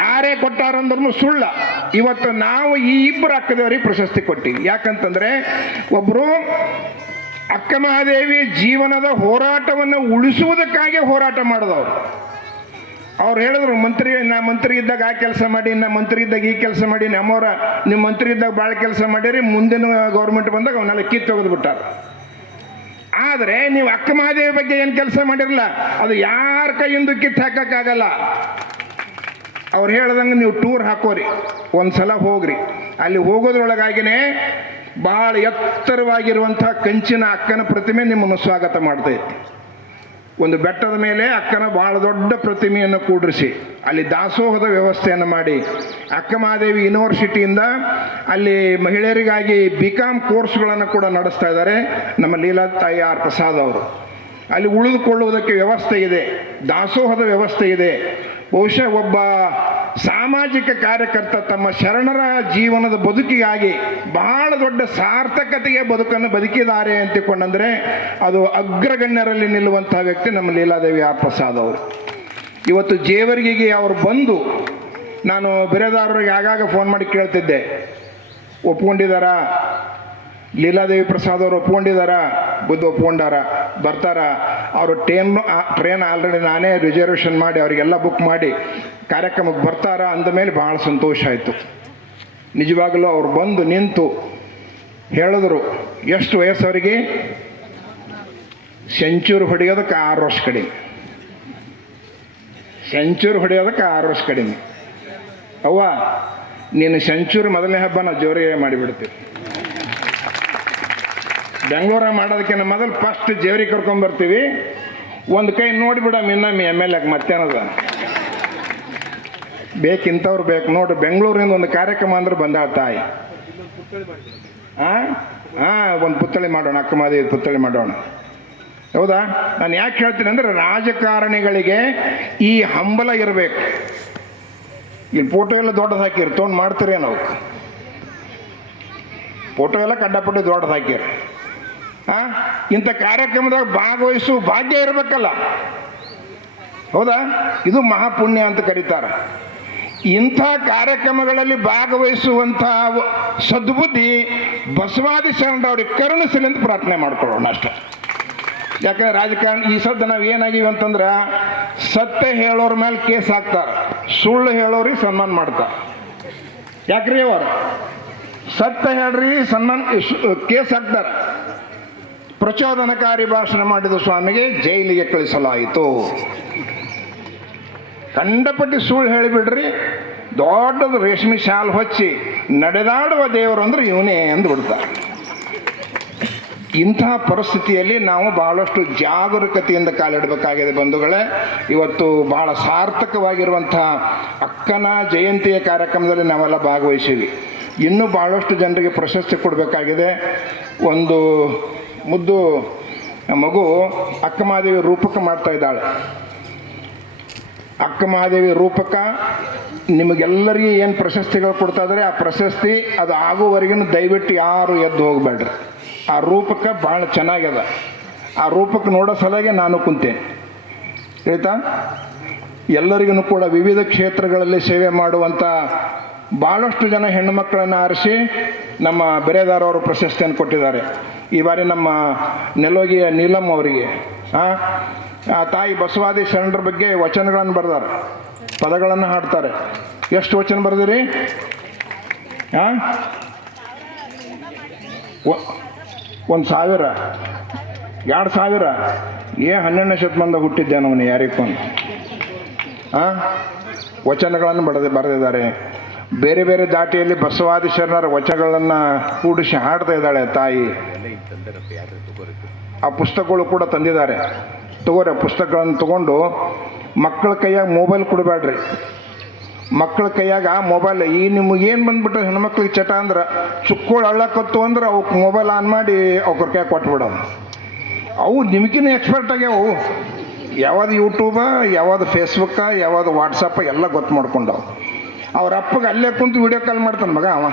ಯಾರೇ ಕೊಟ್ಟಾರಂದ್ರೂ ಸುಳ್ಳ. ಇವತ್ತು ನಾವು ಈ ಇಬ್ಬರು ಅಕ್ಕದವರಿಗೆ ಪ್ರಶಸ್ತಿ ಕೊಟ್ಟಿವಿ. ಯಾಕಂತಂದರೆ ಒಬ್ಬರು ಅಕ್ಕ ಮಹಾದೇವಿ ಜೀವನದ ಹೋರಾಟವನ್ನು ಉಳಿಸುವುದಕ್ಕಾಗಿ ಹೋರಾಟ ಮಾಡಿದವರು. ಅವ್ರು ಹೇಳಿದ್ರು, ನಾ ಮಂತ್ರಿ ಇದ್ದಾಗ ಆ ಕೆಲಸ ಮಾಡಿ, ನಾ ಮಂತ್ರಿ ಇದ್ದಾಗ ಈ ಕೆಲಸ ಮಾಡಿ, ನಮ್ಮವ್ರ ನಿಮ್ಮ ಮಂತ್ರಿ ಇದ್ದಾಗ ಭಾಳ ಕೆಲಸ ಮಾಡಿರಿ, ಮುಂದಿನ ಗೌರ್ಮೆಂಟ್ ಬಂದಾಗ ಅವನ್ನೆಲ್ಲ ಕಿತ್ತು ತೆಗೆದುಬಿಟ್ಟಾರ. ಆದರೆ ನೀವು ಅಕ್ಕ ಮಹಾದೇವಿ ಬಗ್ಗೆ ಏನು ಕೆಲಸ ಮಾಡಿರಲ್ಲ, ಅದು ಯಾರ ಕೈಯಿಂದ ಕಿತ್ತು ಹಾಕೋಕ್ಕಾಗಲ್ಲ. ಅವ್ರು ಹೇಳ್ದಂಗೆ ನೀವು ಟೂರ್ ಹಾಕೋರಿ, ಒಂದು ಸಲ ಹೋಗ್ರಿ. ಅಲ್ಲಿ ಹೋಗೋದ್ರೊಳಗಾಗಿನೇ ಭಾಳ ಎತ್ತರವಾಗಿರುವಂಥ ಕಂಚಿನ ಅಕ್ಕನ ಪ್ರತಿಮೆ ನಿಮ್ಮನ್ನು ಸ್ವಾಗತ ಮಾಡ್ತೈತಿ. ಒಂದು ಬೆಟ್ಟದ ಮೇಲೆ ಅಕ್ಕನ ಭಾಳ ದೊಡ್ಡ ಪ್ರತಿಮೆಯನ್ನು ಕೂಡಿಸಿ ಅಲ್ಲಿ ದಾಸೋಹದ ವ್ಯವಸ್ಥೆಯನ್ನು ಮಾಡಿ, ಅಕ್ಕ ಮಹಾದೇವಿ ಯೂನಿವರ್ಸಿಟಿಯಿಂದ ಅಲ್ಲಿ ಮಹಿಳೆಯರಿಗಾಗಿ BCom ಕೋರ್ಸ್ಗಳನ್ನು ಕೂಡ ನಡೆಸ್ತಾ ಇದ್ದಾರೆ ನಮ್ಮ ಲೀಲಾ ತಾಯಿ ಆರ್ ಪ್ರಸಾದ್ ಅವರು. ಅಲ್ಲಿ ಉಳಿದುಕೊಳ್ಳುವುದಕ್ಕೆ ವ್ಯವಸ್ಥೆ ಇದೆ, ದಾಸೋಹದ ವ್ಯವಸ್ಥೆ ಇದೆ. ಬಹುಶಃ ಒಬ್ಬ ಸಾಮಾಜಿಕ ಕಾರ್ಯಕರ್ತ ತಮ್ಮ ಶರಣರ ಜೀವನದ ಬದುಕಿಗಾಗಿ ಬಹಳ ದೊಡ್ಡ ಸಾರ್ಥಕತೆಗೆ ಬದುಕನ್ನು ಬದುಕಿದ್ದಾರೆ ಅಂತಿಕೊಂಡಂದರೆ ಅದು ಅಗ್ರಗಣ್ಯರಲ್ಲಿ ನಿಲ್ಲುವಂಥ ವ್ಯಕ್ತಿ ನಮ್ಮ ಲೀಲಾದೇವಿ ಆರ್ ಪ್ರಸಾದ್ ಅವರು. ಇವತ್ತು ಜೇವರ್ಗಿಗೆ ಅವರು ಬಂದು, ನಾನು ಬಿರೆದಾರರಿಗೆ ಆಗಾಗ ಫೋನ್ ಮಾಡಿ ಕೇಳ್ತಿದ್ದೆ, ಒಪ್ಕೊಂಡಿದ್ದಾರಾ? ಲೀಲಾದೇವಿ ಪ್ರಸಾದ್ ಅವರು ಒಪ್ಕೊಂಡಿದ್ದಾರಾ? ಒಪ್ಕೊಂಡಾರ, ಬರ್ತಾರ. ಅವರು ಟ್ರೈನ್ ಆಲ್ರೆಡಿ ನಾನೇ ರಿಸರ್ವೇಷನ್ ಮಾಡಿ ಅವರಿಗೆಲ್ಲ ಬುಕ್ ಮಾಡಿ ಕಾರ್ಯಕ್ರಮಕ್ಕೆ ಬರ್ತಾರ ಅಂದಮೇಲೆ ಭಾಳ ಸಂತೋಷ ಆಯಿತು. ನಿಜವಾಗಲೂ ಅವ್ರು ಬಂದು ನಿಂತು ಹೇಳಿದ್ರು, ಎಷ್ಟು ವಯಸ್ಸು ಅವರಿಗೆ? ಸೆಂಚುರಿ ಹೊಡೆಯೋದಕ್ಕೆ 6 ವರ್ಷ ಕಡಿಮೆ. ಸೆಂಚುರಿ ಹೊಡೆಯೋದಕ್ಕೆ 6 ವರ್ಷ ಕಡಿಮೆ. ಅವ್ವ, ನೀನು ಸೆಂಚುರಿ ಮೊದಲನೇ ಹಬ್ಬ ನಾವು ಜೋರಿಗೆ ಮಾಡಿಬಿಡ್ತೀವಿ. ಬೆಂಗಳೂರ ಮಾಡೋದಕ್ಕಿಂತ ಮೊದಲು ಫಸ್ಟ್ ಜೇವರಿಗೆ ಕರ್ಕೊಂಬರ್ತೀವಿ. ಒಂದು ಕೈ ನೋಡಿಬಿಡಮ್ ಇನ್ನೊಮ್ಮೆ MLA ಮತ್ತೇನದ ಬೇಕಿಂಥವ್ರು ಬೇಕು ನೋಡ್ರಿ. ಬೆಂಗಳೂರಿಂದ ಒಂದು ಕಾರ್ಯಕ್ರಮ ಅಂದ್ರೆ ಬಂದಾಳ ತಾಯಿ. ಒಂದು ಪುತ್ಥಳಿ ಮಾಡೋಣ, ಅಕ್ಕ ಮಹಾದೇವಿ ಪುತ್ಥಳಿ ಮಾಡೋಣ. ಹೌದಾ? ನಾನು ಯಾಕೆ ಹೇಳ್ತೀನಿ ಅಂದರೆ, ರಾಜಕಾರಣಿಗಳಿಗೆ ಈ ಹಂಬಲ ಇರಬೇಕು. ಇಲ್ಲಿ ಫೋಟೋ ಎಲ್ಲ ದೊಡ್ಡದು ಹಾಕಿರಿ, ತೊಗೊಂಡು ಮಾಡ್ತೀರಿ ನಾವು. ಫೋಟೋ ಎಲ್ಲ ಕಡ್ಡಪಟ್ಟಿ ದೊಡ್ಡದು ಹಾಕಿರಿ. ಇಂಥ ಕಾರ್ಯಕ್ರಮದಾಗ ಭಾಗವಹಿಸುವ ಭಾಗ್ಯ ಇರಬೇಕಲ್ಲ. ಹೌದಾ? ಇದು ಮಹಾಪುಣ್ಯ ಅಂತ ಕರೀತಾರೆ. ಇಂಥ ಕಾರ್ಯಕ್ರಮಗಳಲ್ಲಿ ಭಾಗವಹಿಸುವಂಥ ಸದ್ಬುದ್ಧಿ ಬಸವಾದಿ ಶರಣರವ್ರಿಗೆ ಕರುಣಿಸಲಿ ಅಂತ ಪ್ರಾರ್ಥನೆ ಮಾಡ್ಕೊಳ್ಳೋಣ ಅಷ್ಟೇ. ಯಾಕಂದ್ರೆ ರಾಜಕಾರಣ ಈ ಸದ್ದ ನಾವು ಏನಾಗಿವಿ ಅಂತಂದ್ರೆ, ಸತ್ಯ ಹೇಳೋರ ಮೇಲೆ ಕೇಸ್ ಹಾಕ್ತಾರೆ, ಸುಳ್ಳು ಹೇಳೋರಿಗೆ ಸನ್ಮಾನ ಮಾಡ್ತಾರೆ. ಯಾಕ್ರಿ ಅವರು ಸತ್ಯ ಹೇಳ್ರಿ ಕೇಸ್ ಹಾಕ್ತಾರೆ. ಪ್ರಚೋದನಕಾರಿ ಭಾಷಣ ಮಾಡಿದ ಸ್ವಾಮಿಗೆ ಜೈಲಿಗೆ ಕಳಿಸಲಾಯಿತು. ಕಂಡಪಟ್ಟಿ ಸುಳ್ಳು ಹೇಳಿಬಿಡ್ರಿ, ದೊಡ್ಡದು ರೇಷ್ಮೆ ಶಾಲ್ ಹೊಚ್ಚಿ ನಡೆದಾಡುವ ದೇವರು ಅಂದ್ರೆ ಇವನೇ ಅಂದ್ಬಿಡ್ತಾರೆ. ಇಂತಹ ಪರಿಸ್ಥಿತಿಯಲ್ಲಿ ನಾವು ಬಹಳಷ್ಟು ಜಾಗರೂಕತೆಯಿಂದ ಕಾಲಿಡಬೇಕಾಗಿದೆ ಬಂಧುಗಳೇ. ಇವತ್ತು ಬಹಳ ಸಾರ್ಥಕವಾಗಿರುವಂಥ ಅಕ್ಕನ ಜಯಂತಿಯ ಕಾರ್ಯಕ್ರಮದಲ್ಲಿ ನಾವೆಲ್ಲ ಭಾಗವಹಿಸೀವಿ. ಇನ್ನೂ ಬಹಳಷ್ಟು ಜನರಿಗೆ ಪ್ರಶಸ್ತಿ ಕೊಡಬೇಕಾಗಿದೆ. ಒಂದು ಮುದ್ದು ಮಗು ಅಕ್ಕ ಮಹಾದೇವಿ ರೂಪಕ ಮಾಡ್ತಾ ಇದ್ದಾಳೆ. ಅಕ್ಕ ಮಹಾದೇವಿ ರೂಪಕ ನಿಮಗೆಲ್ಲರಿಗೂ ಏನು ಪ್ರಶಸ್ತಿಗಳು ಕೊಡ್ತಾ ಇದ್ದಾರೆ, ಆ ಪ್ರಶಸ್ತಿ ಅದು ಆಗುವವರೆಗೂ ದಯವಿಟ್ಟು ಯಾರು ಎದ್ದು ಹೋಗಬೇಡ್ರಿ. ಆ ರೂಪಕ ಭಾಳ ಚೆನ್ನಾಗ್ಯದ. ಆ ರೂಪಕ ನೋಡೋ ಸಲುವಾಗಿ ನಾನು ಕುಂತೇನೆ, ಆಯಿತಾ? ಎಲ್ಲರಿಗೂ ಕೂಡ ವಿವಿಧ ಕ್ಷೇತ್ರಗಳಲ್ಲಿ ಸೇವೆ ಮಾಡುವಂಥ ಭಾಳಷ್ಟು ಜನ ಹೆಣ್ಣು ಮಕ್ಕಳನ್ನು ಆರಿಸಿ ನಮ್ಮ ಬೆರೆದಾರವರು ಪ್ರಶಸ್ತಿಯನ್ನು ಕೊಟ್ಟಿದ್ದಾರೆ. ಈ ಬಾರಿ ನಮ್ಮ ನೆಲೋಗಿಯ ನೀಲಮ್ಮ ಅವರಿಗೆ ಆ ತಾಯಿ ಬಸವಾದಿ ಶರಣರ ಬಗ್ಗೆ ವಚನಗಳನ್ನು ಬರೆದಾರೆ, ಪದಗಳನ್ನು ಹಾಡ್ತಾರೆ. ಎಷ್ಟು ವಚನ ಬರೆದಿರಿ? ಹಾಂ, 1,000, 2,000? 12ನೇ ಶತಮಾನದಾಗ ಹುಟ್ಟಿದ್ದೆ ಅವನು ಯಾರಿಕೊಂಡು. ಹಾಂ, ವಚನಗಳನ್ನು ಬರೆದಿದ್ದಾರೆ. ಬೇರೆ ಬೇರೆ ದಾಟಿಯಲ್ಲಿ ಬಸವಾದಿ ಶರಣರ ವಚನಗಳನ್ನು ಕೂಡಿಸಿ ಹಾಡ್ತಾ ಇದ್ದಾಳೆ ತಾಯಿ. ಆ ಪುಸ್ತಕಗಳು ಕೂಡ ತಂದಿದ್ದಾರೆ. ತಗೋರಿ, ಆ ಪುಸ್ತಕಗಳನ್ನು ತಗೊಂಡು ಮಕ್ಕಳ ಕೈಯಾಗ ಮೊಬೈಲ್ ಕೊಡಬೇಡ್ರಿ. ಮಕ್ಕಳ ಕೈಯಾಗ ಮೊಬೈಲ್ ನಿಮಗೇನು ಬಂದ್ಬಿಟ್ರೆ ಹೆಣ್ಮಕ್ಳಿಗೆ ಚಟ ಅಂದ್ರೆ ಚುಕ್ಕೋಳು ಅಳ್ಳಕತ್ತು ಅಂದ್ರೆ ಅವಕ್ಕೆ ಮೊಬೈಲ್ ಆನ್ ಮಾಡಿ ಅವ್ರ ಕೈಯಾಗ ಕೊಟ್ಬಿಡೋದು. ಅವು ನಿಮಗಿನ ಎಕ್ಸ್ಪರ್ಟ್ ಆಗ್ಯಾವು. ಯಾವುದು ಯೂಟ್ಯೂಬ, ಯಾವುದು ಫೇಸ್ಬುಕ್ಕ, ಯಾವುದು ವಾಟ್ಸಪ್ಪ ಎಲ್ಲ ಗೊತ್ತು ಮಾಡ್ಕೊಂಡವು. ಅವ್ರ ಅಪ್ಪಗೆ ಅಲ್ಲೇ ಕುಂತು ವಿಡಿಯೋ ಕಾಲ್ ಮಾಡ್ತಾನೆ ಮಗ ಅವ.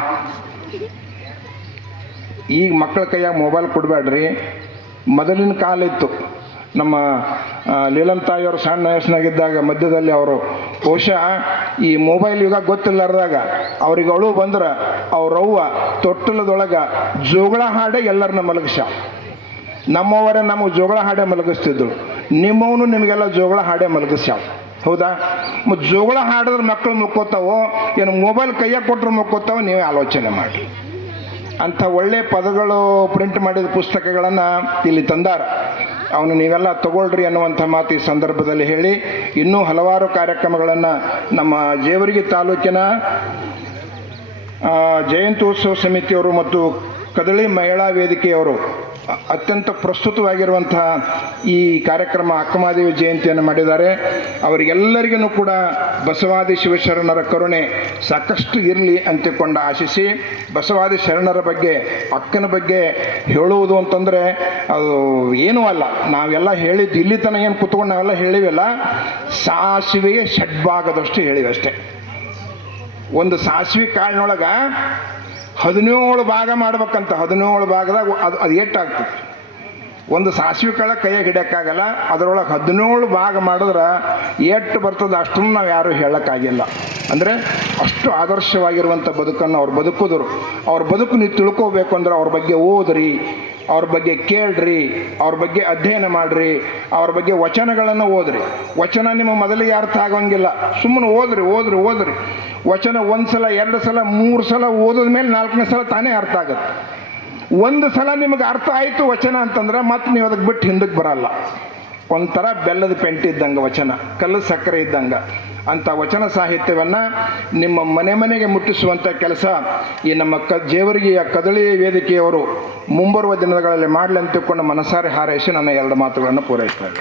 ಈಗ ಮಕ್ಕಳ ಕೈಯಾಗ ಮೊಬೈಲ್ ಕೊಡಬೇಡ್ರಿ. ಮೊದಲಿನ ಕಾಲ ಇತ್ತು, ನಮ್ಮ ಲೀಲಂ ತಾಯಿಯವರು ಸಣ್ಣ ವಯಸ್ಸಿನಾಗಿದ್ದಾಗ ಮಧ್ಯದಲ್ಲಿ ಅವರು ಬಹುಶಃ ಈ ಮೊಬೈಲ್ ಯುಗ ಗೊತ್ತಿಲ್ಲಾರ್ದಾಗ ಅವ್ರಿಗೆ ಅಳು ಬಂದ್ರೆ ಅವ್ರವ್ವ ತೊಟ್ಟಲದೊಳಗೆ ಜೋಗಳ ಹಾಡೆ ಎಲ್ಲರನ್ನ ಮಲಗಿಸ. ನಮ್ಮವರೇ ನಮಗೆ ಜೋಗಳ ಹಾಡೆ ಮಲಗಿಸ್ತಿದ್ರು, ನಿಮ್ಮವನು ನಿಮಗೆಲ್ಲ ಜೋಗಳ ಹಾಡೆ ಮಲಗಿಸ್ಯಾವ. ಹೌದಾ? ಮತ್ತು ಜೋಗಳ ಹಾಡಿದ್ರೆ ಮಕ್ಕಳು ಮುಕ್ಕೋತಾವೋ ಏನು ಮೊಬೈಲ್ ಕೈಯಾಗ ಕೊಟ್ಟರು ಮುಕ್ಕೋತಾವೋ? ನೀವೇ ಆಲೋಚನೆ ಮಾಡಿ. ಅಂಥ ಒಳ್ಳೆಯ ಪದಗಳು ಪ್ರಿಂಟ್ ಮಾಡಿದ ಪುಸ್ತಕಗಳನ್ನು ಇಲ್ಲಿ ತಂದಾರ. ಅವನು ನೀವೆಲ್ಲ ತಗೊಳ್ರಿ ಅನ್ನುವಂಥ ಮಾತು ಈ ಸಂದರ್ಭದಲ್ಲಿ ಹೇಳಿ, ಇನ್ನೂ ಹಲವಾರು ಕಾರ್ಯಕ್ರಮಗಳನ್ನು ನಮ್ಮ ಜೇವರ್ಗಿ ತಾಲೂಕಿನ ಜಯಂತ್ಯೋತ್ಸವ ಸಮಿತಿಯವರು ಮತ್ತು ಕದಳಿ ಮಹಿಳಾ ವೇದಿಕೆಯವರು ಅತ್ಯಂತ ಪ್ರಸ್ತುತವಾಗಿರುವಂತಹ ಈ ಕಾರ್ಯಕ್ರಮ ಅಕ್ಕಮಹಾದೇವಿ ಜಯಂತಿಯನ್ನು ಮಾಡಿದ್ದಾರೆ. ಅವರಿಗೆಲ್ಲರಿಗೂ ಕೂಡ ಬಸವಾದಿ ಶಿವಶರಣರ ಕರುಣೆ ಸಾಕಷ್ಟು ಇರಲಿ ಅಂತಿಕೊಂಡು ಆಶಿಸಿ, ಬಸವಾದಿ ಶರಣರ ಬಗ್ಗೆ, ಅಕ್ಕನ ಬಗ್ಗೆ ಹೇಳುವುದು ಅಂತಂದರೆ ಅದು ಏನೂ ಅಲ್ಲ. ನಾವೆಲ್ಲ ಹೇಳಿದ್ದು ಇಲ್ಲಿ ತನಕ ಏನು ಕೂತ್ಕೊಂಡು ನಾವೆಲ್ಲ ಹೇಳಿವೆಲ್ಲ, ಸಾಸಿವೆಗೆ ಷಡ್ಭಾಗದಷ್ಟು ಹೇಳಿವೆ ಅಷ್ಟೇ. ಒಂದು ಸಾಸಿವೆ ಕಾಳಿನೊಳಗೆ 17 ಭಾಗ ಮಾಡ್ಬೇಕಂತ. 17 ಭಾಗದಾಗ ಅದು ಎಷ್ಟಾಗ್ತದೆ? ಒಂದು ಸಾಸಿವೆ ಕಾಳ ಕೈಯಾಗ ಹಿಡಿಯೋಕ್ಕಾಗಲ್ಲ. ಅದರೊಳಗೆ 17 ಭಾಗ ಮಾಡಿದ್ರೆ ಎಷ್ಟು ಬರ್ತದೆ ಅಷ್ಟನ್ನು ನಾವು ಯಾರೂ ಹೇಳೋಕ್ಕಾಗಿಲ್ಲ. ಅಂದರೆ ಅಷ್ಟು ಆದರ್ಶವಾಗಿರುವಂಥ ಬದುಕನ್ನು ಅವ್ರು ಬದುಕಿದ್ರು. ಅವ್ರ ಬದುಕು ನೀವು ತಿಳ್ಕೋಬೇಕು ಅಂದ್ರೆ ಅವ್ರ ಬಗ್ಗೆ ಓದ್ರಿ, ಅವ್ರ ಬಗ್ಗೆ ಕೇಳ್ರಿ, ಅವ್ರ ಬಗ್ಗೆ ಅಧ್ಯಯನ ಮಾಡಿರಿ, ಅವ್ರ ಬಗ್ಗೆ ವಚನಗಳನ್ನು ಓದ್ರಿ. ವಚನ ನಿಮ್ಮ ಮೊದಲಿಗೆ ಅರ್ಥ ಆಗೋಂಗಿಲ್ಲ, ಸುಮ್ಮನೆ ಓದ್ರಿ. ವಚನ 1 ಸಲ 2 ಸಲ 3 ಸಲ ಓದಿದ ಮೇಲೆ 4ನೇ ಸಲ ತಾನೇ ಅರ್ಥ ಆಗುತ್ತೆ. ಒಂದು ಸಲ ನಿಮಗೆ ಅರ್ಥ ಆಯಿತು ವಚನ ಅಂತಂದ್ರೆ ಮತ್ತೆ ನೀವು ಅದಕ್ಕೆ ಬಿಟ್ಟು ಹಿಂದಕ್ಕೆ ಬರಲ್ಲ. ಒಂಥರ ಬೆಲ್ಲದ ಪೆಂಟಿ ಇದ್ದಂಗೆ ವಚನ, ಕಲ್ಲು ಸಕ್ಕರೆ ಇದ್ದಂಗೆ. ಅಂಥ ವಚನ ಸಾಹಿತ್ಯವನ್ನು ನಿಮ್ಮ ಮನೆಗೆ ಮುಟ್ಟಿಸುವಂಥ ಕೆಲಸ ಈ ನಮ್ಮ ಜೇವರ್ಗಿಯ ಕದಳಿ ವೇದಿಕೆಯವರು ಮುಂಬರುವ ದಿನಗಳಲ್ಲಿ ಮಾಡಲಿ ಅಂತ ತಿಳ್ಕೊಂಡು ಮನಸಾರೆ ಹಾರೈಸಿ ನನ್ನ 2 ಮಾತುಗಳನ್ನು ಪೂರೈಸ್ತಾರೆ.